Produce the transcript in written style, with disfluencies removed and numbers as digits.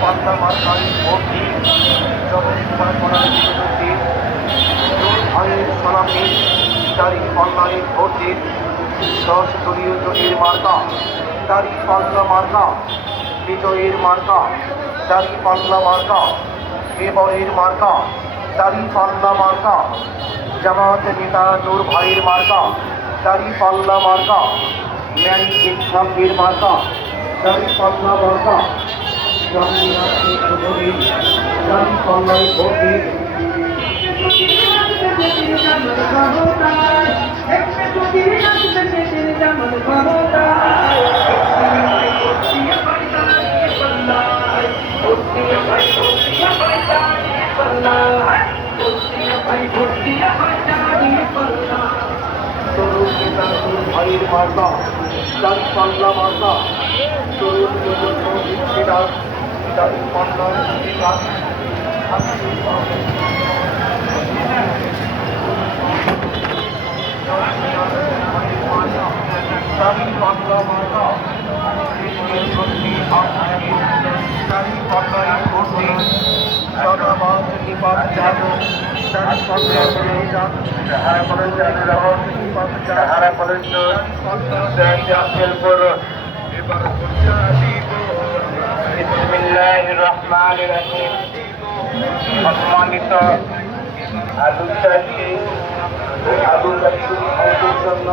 পাল্টা mercury vote দিন, জনসেবা করার বিরুদ্ধে ভাইয়ের সালামে দাড়ি পাল্লায় ভোট দিন। 10 দলীয় জোটের মার্কা দাড়ি পাল্লা মার্কা, বিজয়ের মার্কা দাড়ি পাল্লা মার্কা, এবারের মার্কা দাড়ি পাল্লা মার্কা, জামাত নেতা নূর ভাইয়ের মার্কা দাড়ি পাল্লা মার্কা, ন্যায় ইনসাফের মার্কা দাড়ি পাল্লা মার্কা। দাড়ি পাল্লায় ভোট দিন। তরুণ নেতা নূর ভাইয়ের মার্কা দাড়ি পাল্লা মার্কা, তরুণ নেতা দাড়ি পাল্লার দাড়ি পাল্লা মার্কা, দাড়ি পাল্লায় ভোট দিন। সদাবাদ নিপাত যাদব দাড়ি পাল্লা যান, সাহারা কলেজ সাহারা কলেজ বিসমিল্লাহির রহমানির রহিম। সম্মানিত আলু চাষি জন্য